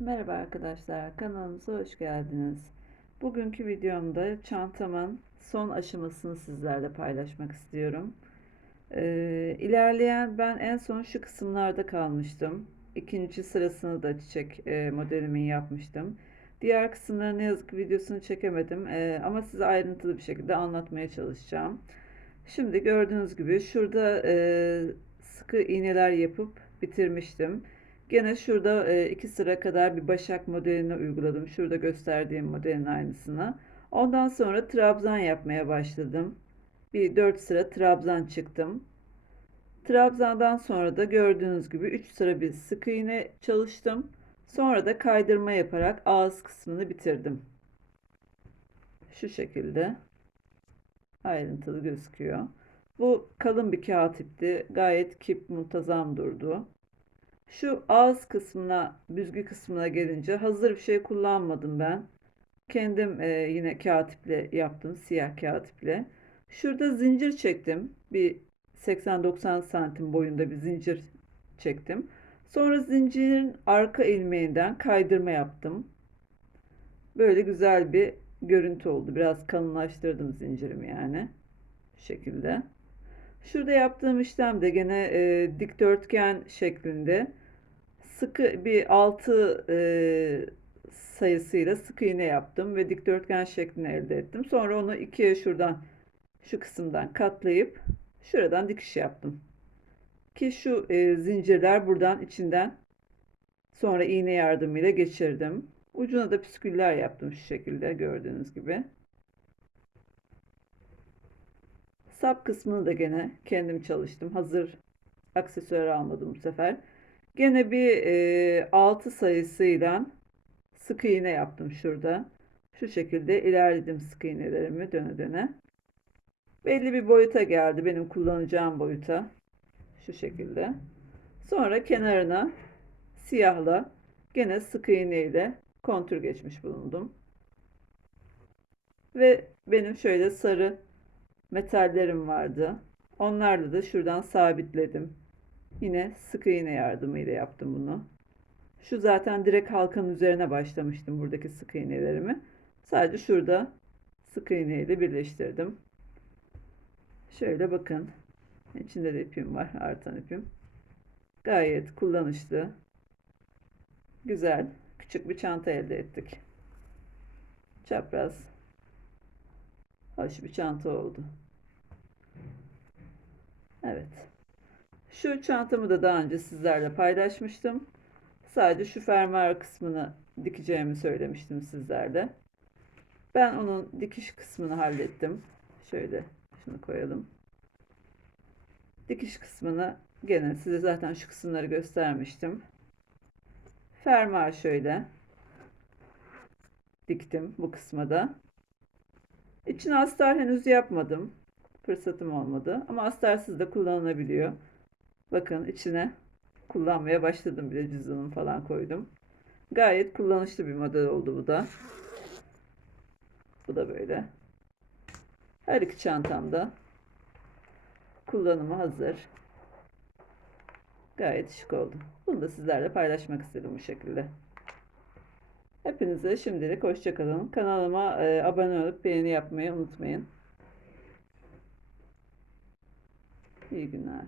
Merhaba arkadaşlar, kanalımıza hoş geldiniz. Bugünkü videomda çantamın son aşamasını sizlerle paylaşmak istiyorum. Ee, ilerleyen ben en son şu kısımlarda kalmıştım. İkinci sırasını da çiçek e, modelimin yapmıştım. Diğer kısımları ne yazık ki videosunu çekemedim Ee, ama size ayrıntılı bir şekilde anlatmaya çalışacağım. Şimdi gördüğünüz gibi şurada e, sıkı iğneler yapıp bitirmiştim. Gene şurada e, iki sıra kadar bir başak modelini uyguladım. Şurada gösterdiğim modelin aynısını. Ondan sonra trabzan yapmaya başladım. Bir dört sıra trabzan çıktım. Trabzandan sonra da gördüğünüz gibi üç sıra bir sık iğne çalıştım. Sonra da kaydırma yaparak ağız kısmını bitirdim. Şu şekilde ayrıntılı gözüküyor. Bu kalın bir kağıt ipti. Gayet kip muntazam durdu. Şu ağız kısmına, büzgü kısmına gelince hazır bir şey kullanmadım ben. Kendim e, yine kağıt iple yaptım, siyah kağıt iple. Şurada zincir çektim. Bir 80-90 santim boyunda bir zincir çektim. Sonra zincirin arka ilmeğinden kaydırma yaptım. Böyle güzel bir görüntü oldu. Biraz kalınlaştırdım zincirimi yani. Şu şekilde. Şurada yaptığım işlem de gene e, dikdörtgen şeklinde sıkı bir 6 e, sayısıyla sık iğne yaptım ve dikdörtgen şeklini elde ettim. Sonra onu ikiye şuradan şu kısımdan katlayıp şuradan dikiş yaptım. Ki şu e, zincirler buradan içinden sonra iğne yardımıyla geçirdim. Ucuna da püsküller yaptım şu şekilde gördüğünüz gibi. Sap kısmını da gene kendim çalıştım. Hazır aksesuar almadım bu sefer. Gene bir e, 6 sayısıyla sık iğne yaptım şurada. Şu şekilde ilerledim sık iğnelerimi döne döne. Belli bir boyuta geldi benim kullanacağım boyuta. Şu şekilde. Sonra kenarına siyahla gene sık iğne ile kontür geçmiş bulundum. Ve benim şöyle sarı metallerim vardı. Onlarla da şuradan sabitledim. Yine sık iğne yardımıyla yaptım bunu. Şu zaten direkt halkanın üzerine başlamıştım buradaki sık iğnelerimi. Sadece şurada sık iğne ile birleştirdim. Şöyle bakın. İçinde de ipim var. Artan ipim. Gayet kullanışlı. Güzel. Küçük bir çanta elde ettik. Çapraz. Hoş bir çanta oldu. Evet. Şu çantamı da daha önce sizlerle paylaşmıştım. Sadece şu fermuar kısmını dikeceğimi söylemiştim sizlerle. Ben onun dikiş kısmını hallettim. Şöyle şunu koyalım. Dikiş kısmını gene size zaten şu kısımları göstermiştim. Fermuar şöyle diktim bu kısma da. İçine astar henüz yapmadım. Fırsatım olmadı. Ama astarsız da kullanılabiliyor. Bakın içine kullanmaya başladım bile cüzdanımı falan koydum. Gayet kullanışlı bir model oldu bu da. Bu da böyle. Her iki çantamda kullanımı hazır. Gayet şık oldu. Bunu da sizlerle paylaşmak istedim bu şekilde. Hepinize şimdilik hoşçakalın. Kanalıma e, abone olup beğeni yapmayı unutmayın. İyi günler.